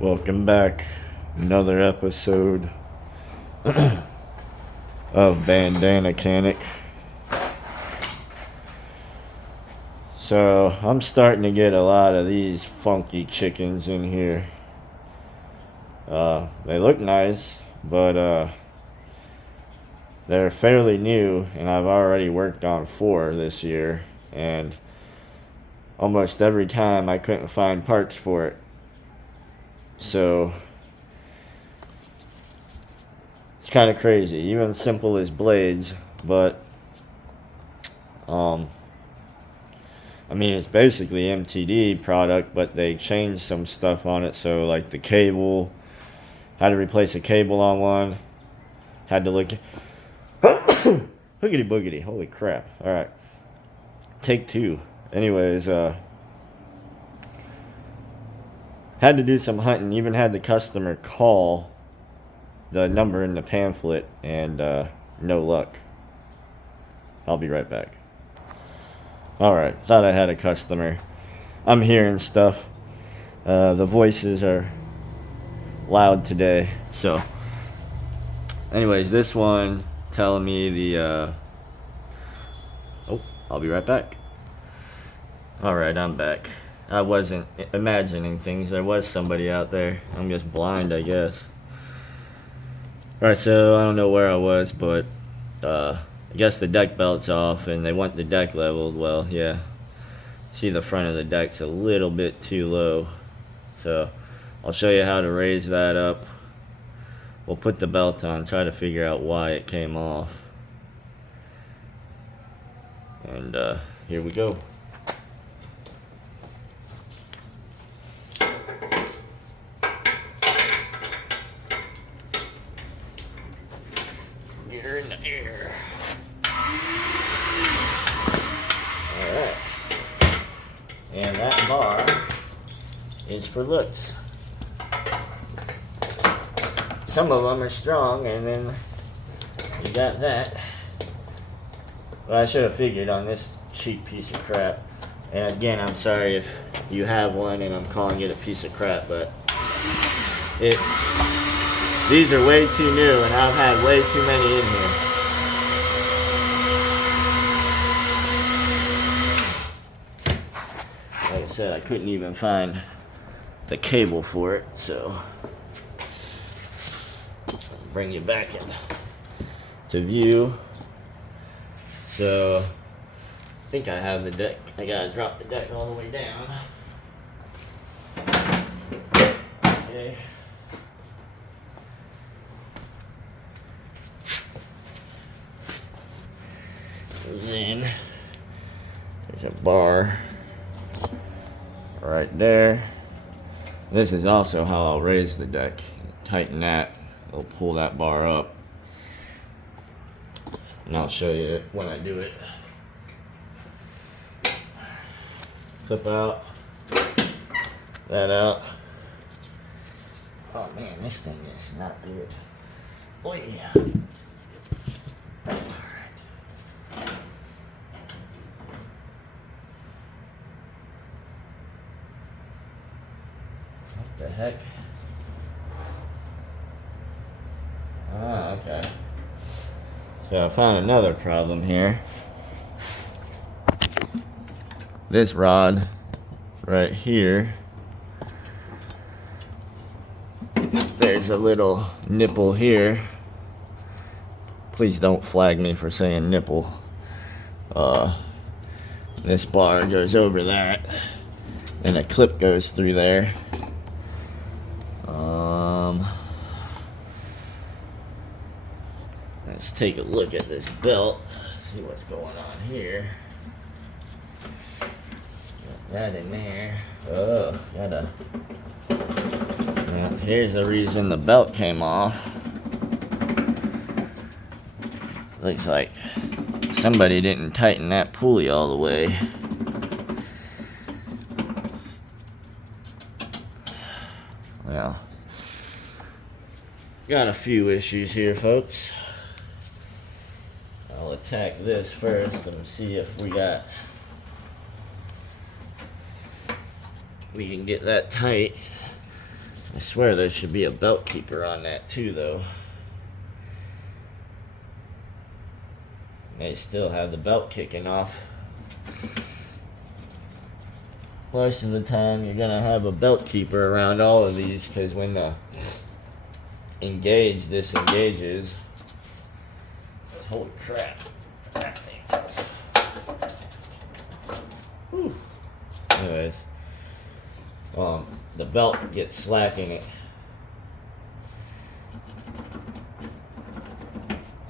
Welcome back. Another episode of Bandana Canic. So, I'm starting to get a lot of these funky chickens in here. They look nice, but they're fairly new, and I've already worked on 4 this year, and almost every time I couldn't find parts for it. So it's kind of crazy, even simple as blades, but I mean, it's basically MTD product, but they changed some stuff on it. So like the cable, had to replace a cable on one, had to look hoogity boogity, holy crap. All right, take 2. Anyways, had to do some hunting, even had the customer call the number in the pamphlet, and no luck. I'll be right back. Alright, thought I had a customer. I'm hearing stuff. The voices are loud today. So, anyways, this one telling me the, I'll be right back. Alright, I'm back. I wasn't imagining things. There was somebody out there. I'm just blind, I guess. Alright, so I don't know where I was, but I guess the deck belt's off and they want the deck leveled. Well, yeah. See, the front of the deck's a little bit too low. So I'll show you how to raise that up. We'll put the belt on, try to figure out why it came off. And here we go. Get her in the air. Alright. And that bar is for looks. Some of them are strong, and then you got that. Well, I should have figured on this cheap piece of crap. And again, I'm sorry if you have one and I'm calling it a piece of crap, but these are way too new, and I've had way too many in here. Like I said, I couldn't even find the cable for it, so I'll bring you back to view. So I think I have the deck. I gotta drop the deck all the way down. Okay. Then there's a bar right there. This is also how I'll raise the deck. Tighten that, it'll pull that bar up. And I'll show you when I do it. Clip out, that out. Oh man, this thing is not good. Oh yeah. What the heck? Ah, okay. So I found another problem here. This rod right here, there's a little nipple here. Please don't flag me for saying nipple. This bar goes over that, and a clip goes through there. Let's take a look at this belt, see what's going on here. Got that in there. Oh, gotta. Well, here's the reason the belt came off. Looks like somebody didn't tighten that pulley all the way. Well, got a few issues here, folks. I'll attack this first and see if we can get that tight. I swear there should be a belt keeper on that too, though. They still have the belt kicking off. Most of the time you're gonna have a belt keeper around all of these, because when the disengages. Holy crap. That thing. Whew. Anyways. The belt gets slack in it.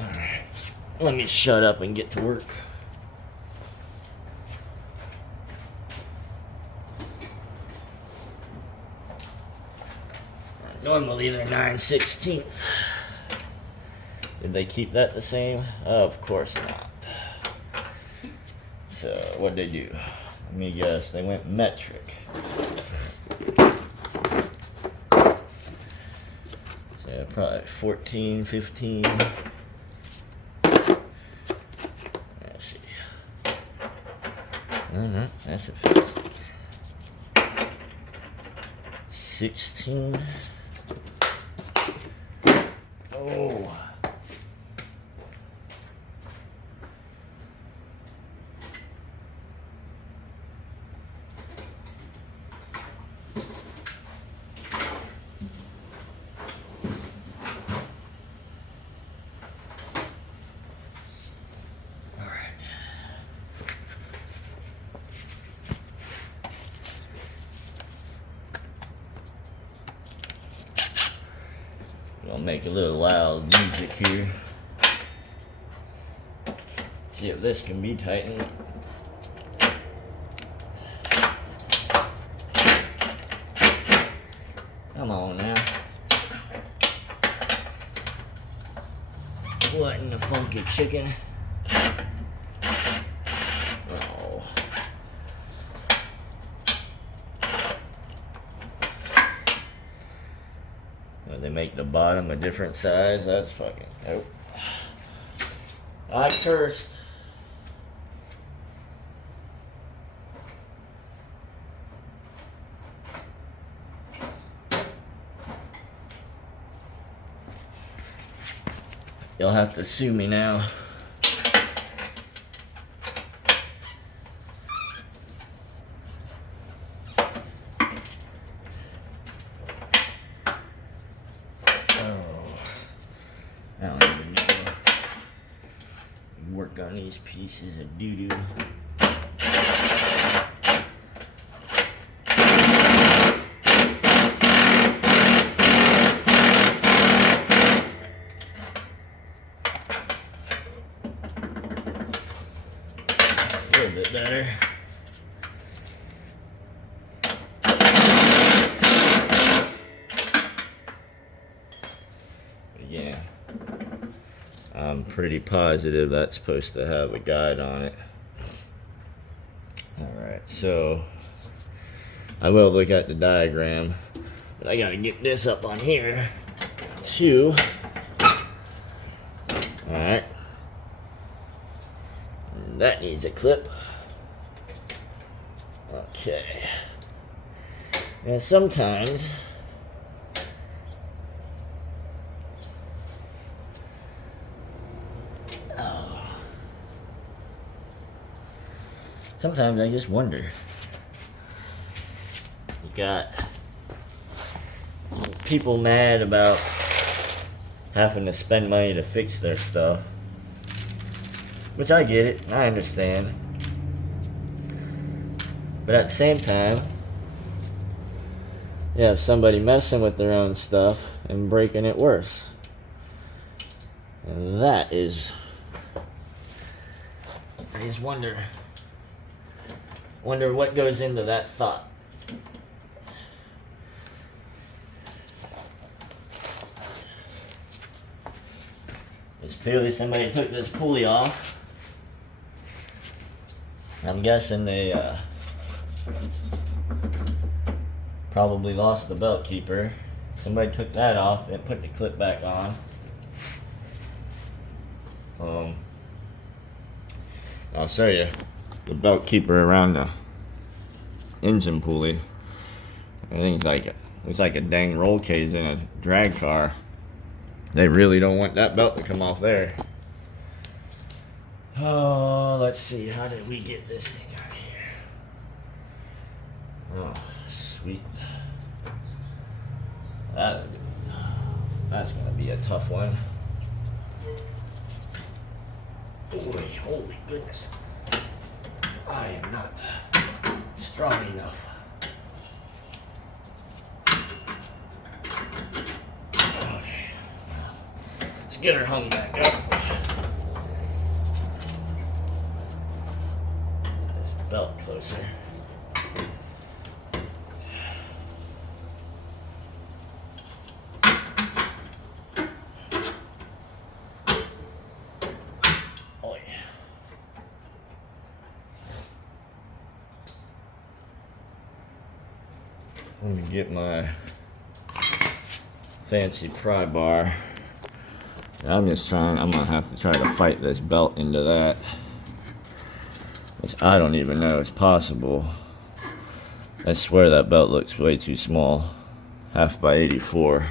Alright. Let me shut up and get to work. Normally they're 9/16. Did they keep that the same? Of course not. So what did they do? Let me guess. They went metric. So probably 14, 15. Let's see. No, that's a 15. 16. Oh. I'll make a little loud music here. See if this can be tightened. Come on now. What in the funky chicken? Oh. They make the bottom a different size. That's fucking nope. I cursed. You'll have to sue me now. I don't even know. Work on these pieces of doo-doo. A little bit better. Yeah. I'm pretty positive that's supposed to have a guide on it. Alright, so I will look at the diagram, but I gotta get this up on here too. Alright. That needs a clip. Okay. Now sometimes I just wonder. You got people mad about having to spend money to fix their stuff, which I get it, I understand. But at the same time, you have somebody messing with their own stuff and breaking it worse. And that is, I just wonder what goes into that thought. It's clearly somebody took this pulley off. I'm guessing they probably lost the belt keeper. Somebody took that off and put the clip back on. I'll show you the belt keeper around the engine pulley. I think it's like Looks like a dang roll cage in a drag car. They really don't want that belt to come off there. Oh, let's see. How did we get this thing out of here? Oh, sweet. That's gonna be a tough one. Holy goodness. I am not strong enough. Okay. Let's get her hung back up. This belt closer. Let me get my fancy pry bar. I'm gonna have to try to fight this belt into that, which I don't even know is possible. I swear that belt looks way too small. 1/2 by 84.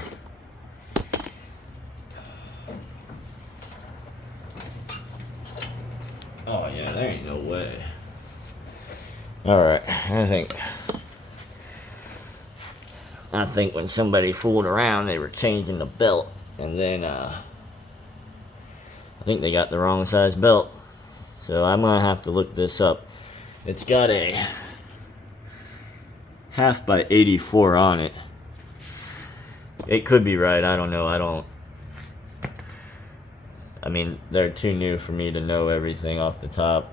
Oh yeah, there ain't no way. Alright, I think when somebody fooled around, they were changing the belt, and then I think they got the wrong size belt. So I'm gonna have to look this up. It's got a 1/2 by 84 on it. It could be right, I don't know. I mean, they're too new for me to know everything off the top.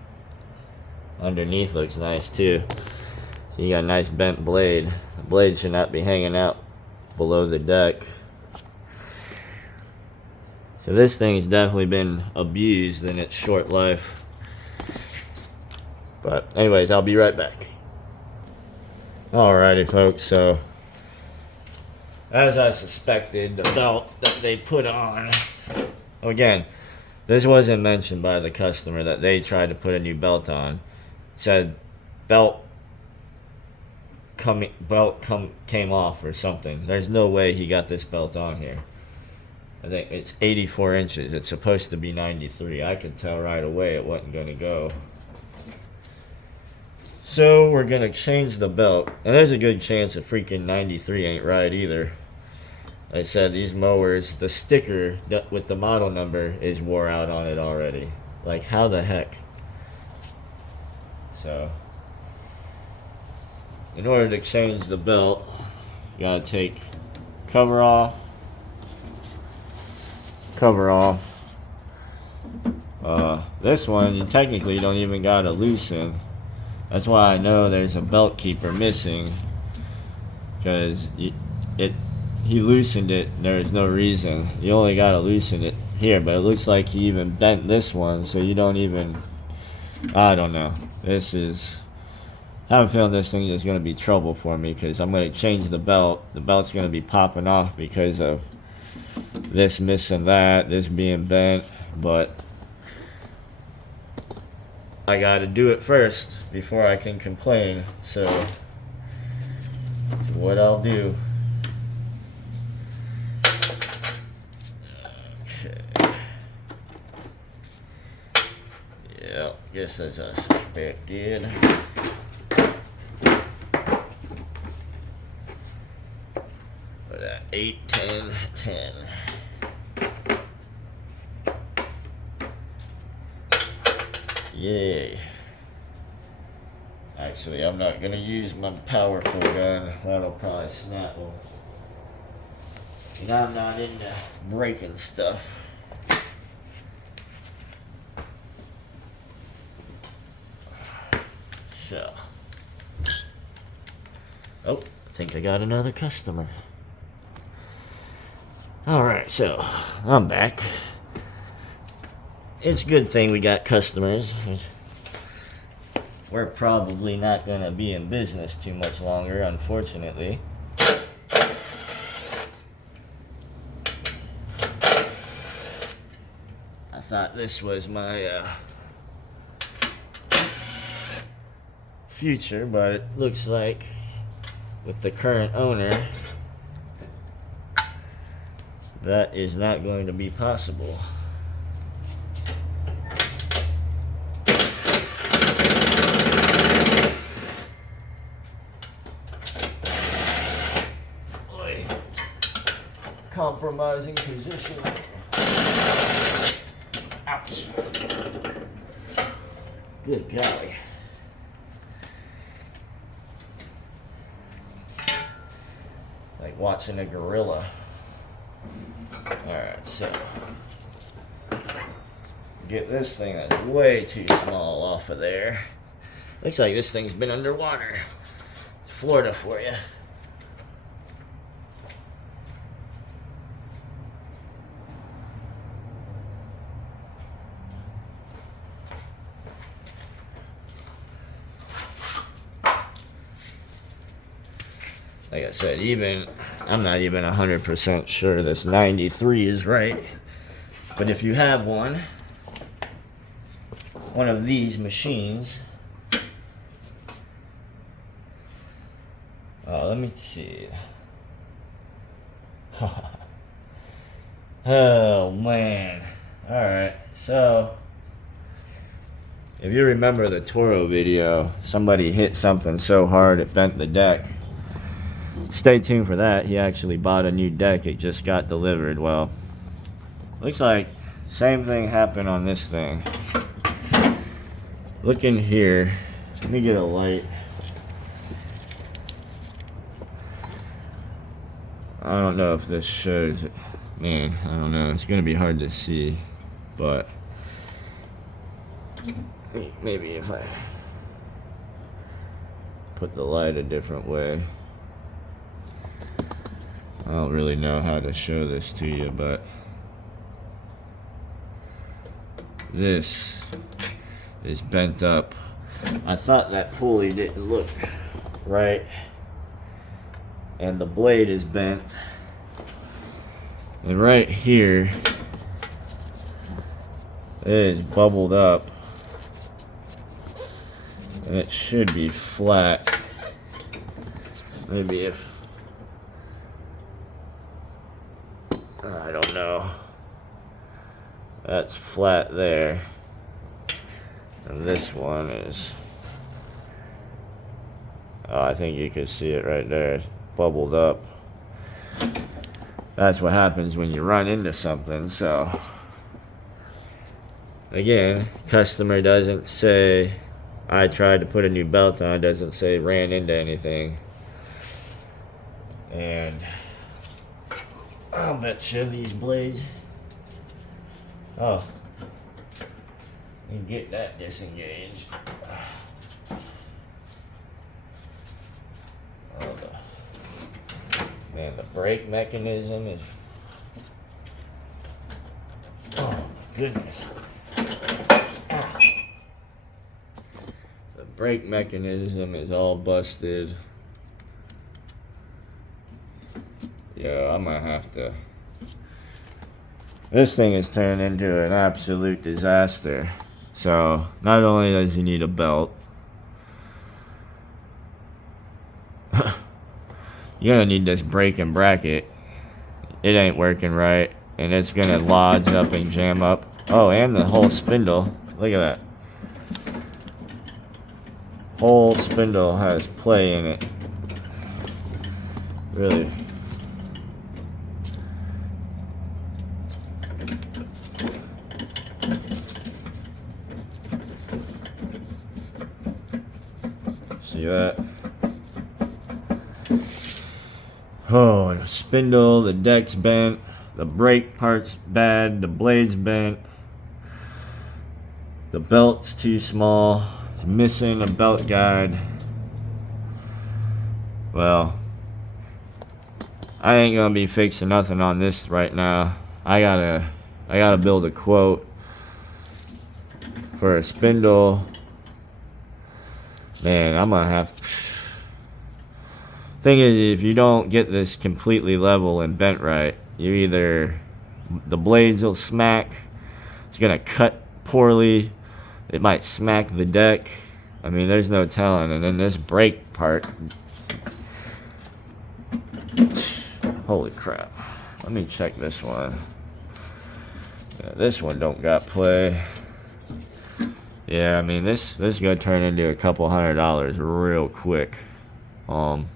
Underneath looks nice too. So you got a nice bent blade. The blade should not be hanging out below the deck. So this thing's definitely been abused in its short life. But anyways, I'll be right back. Alrighty folks, so as I suspected, the belt that they put on, again, this wasn't mentioned by the customer that they tried to put a new belt on. It said came off or something. There's no way he got this belt on here. I think it's 84 inches. It's supposed to be 93. I could tell right away it wasn't going to go. So we're going to change the belt. And there's a good chance a freaking 93 ain't right either. Like I said, these mowers, the sticker with the model number is wore out on it already. Like, how the heck? So in order to change the belt, you gotta take cover off. This one you technically don't even gotta loosen. That's why I know there's a belt keeper missing, because he loosened it. There's no reason. You only gotta loosen it here, but it looks like he even bent this one, so you don't even. I don't know. I have a feeling this thing is going to be trouble for me, because I'm going to change the belt. The belt's going to be popping off because of this missing that, this being bent. But I got to do it first before I can complain. So what I'll do. Okay. Yeah, guess as I suspected. For that 8, 10, 10. Yay. Actually, I'm not going to use my powerful gun. That'll probably snap them. And I'm not into breaking stuff. So. Oh, I think I got another customer. Alright, so I'm back. It's a good thing we got customers. We're probably not going to be in business too much longer, unfortunately. I thought this was my future, but it looks like with the current owner, that is not going to be possible. Oy. Compromising position. Ouch. Good golly. Like watching a gorilla. Alright, so get this thing that's way too small off of there. Looks like this thing's been underwater. It's Florida for you. Like I said, I'm not even 100% sure this 93 is right. But if you have one of these machines, let me see. Oh man. Alright, so if you remember the Toro video, somebody hit something so hard it bent the deck. Stay tuned for that. He actually bought a new deck. It just got delivered. Well, looks like same thing happened on this thing. Look in here. Let me get a light. I don't know if this shows it. Man, I don't know. It's going to be hard to see. But maybe if I put the light a different way. I don't really know how to show this to you, but this is bent up. I thought that pulley didn't look right, and the blade is bent, and right here it is bubbled up, and it should be flat. Maybe if I don't know. That's flat there. And this one is, oh, I think you can see it right there. It's bubbled up. That's what happens when you run into something. So again, customer doesn't say I tried to put a new belt on, doesn't say ran into anything. And I'll bet you these blades, oh, you can get that disengaged. Oh, man, the brake mechanism is, oh my goodness. Ah. The brake mechanism is all busted. Yeah, I'm gonna have to. This thing is turned into an absolute disaster. So, not only does he need a belt, you're gonna need this brake and bracket. It ain't working right, and it's gonna lodge up and jam up. Oh, and the whole spindle. Look at that. Whole spindle has play in it. Really. See that? Oh, the spindle, the deck's bent, the brake part's bad, the blade's bent, the belt's too small, it's missing a belt guide. Well, I ain't gonna be fixing nothing on this right now. I gotta build a quote for a spindle. Man, I'm gonna have. Thing is, if you don't get this completely level and bent right, you either the blades will smack. It's gonna cut poorly. It might smack the deck. I mean, there's no telling. And then this brake part. Holy crap! Let me check this one. Yeah, this one don't got play. Yeah, I mean this gonna turn into a couple $100 real quick. Man,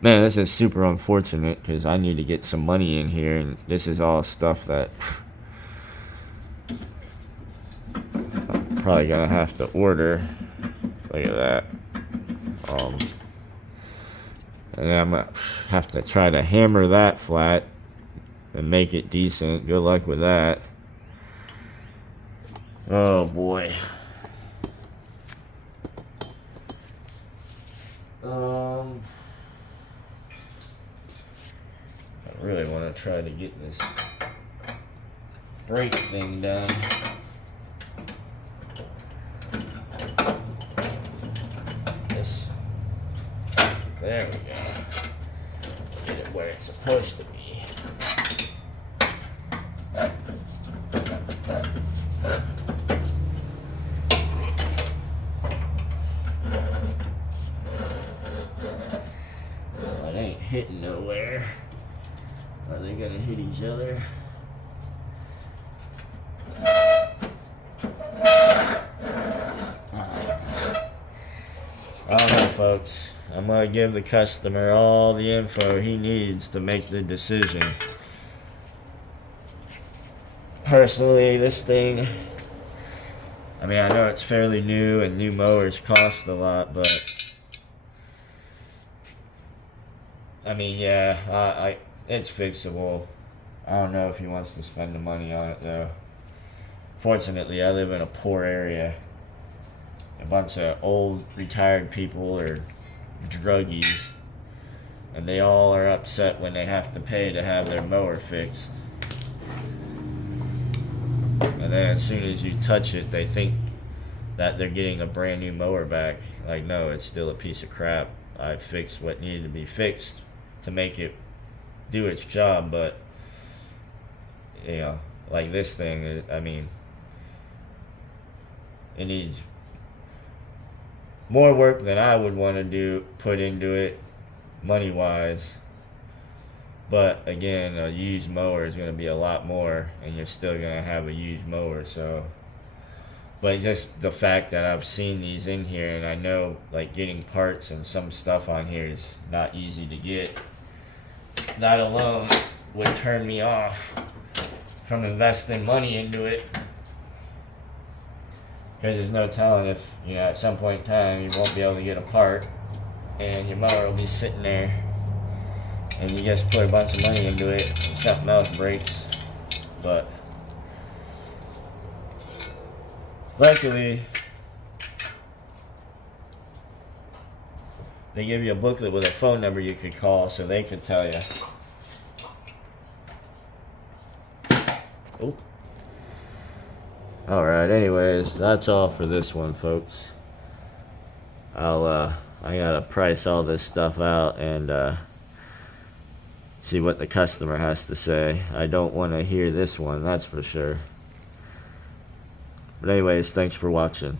this is super unfortunate because I need to get some money in here, and this is all stuff that I'm probably gonna have to order. Look at that. And then I'm gonna have to try to hammer that flat and make it decent. Good luck with that. Oh boy. I really want to try to get this brake thing done. There we go. Get it where it's supposed to be. Well, it ain't hitting nowhere. Are they gonna hit each other? I don't know, folks. I'm gonna give the customer all the info he needs to make the decision. Personally, this thing, I mean, I know it's fairly new and new mowers cost a lot, but I mean, yeah, it's fixable. I don't know if he wants to spend the money on it though. Fortunately, I live in a poor area. A bunch of old retired people or druggies, and they all are upset when they have to pay to have their mower fixed. And then as soon as you touch it, they think that they're getting a brand new mower back. Like, no, it's still a piece of crap. I fixed what needed to be fixed to make it do its job, but you know, like this thing, I mean, it needs more work than I would want to put into it, money wise. But again, a used mower is going to be a lot more, and you're still going to have a used mower. So, but just the fact that I've seen these in here, and I know like getting parts and some stuff on here is not easy to get. That alone would turn me off from investing money into it. Because there's no telling if, you know, at some point in time you won't be able to get a part and your mower will be sitting there and you just put a bunch of money into it and something else breaks. But luckily they give you a booklet with a phone number you could call so they could tell you. Oh. Alright, anyways, that's all for this one, folks. I gotta price all this stuff out and see what the customer has to say. I don't want to hear this one, that's for sure. But anyways, thanks for watching.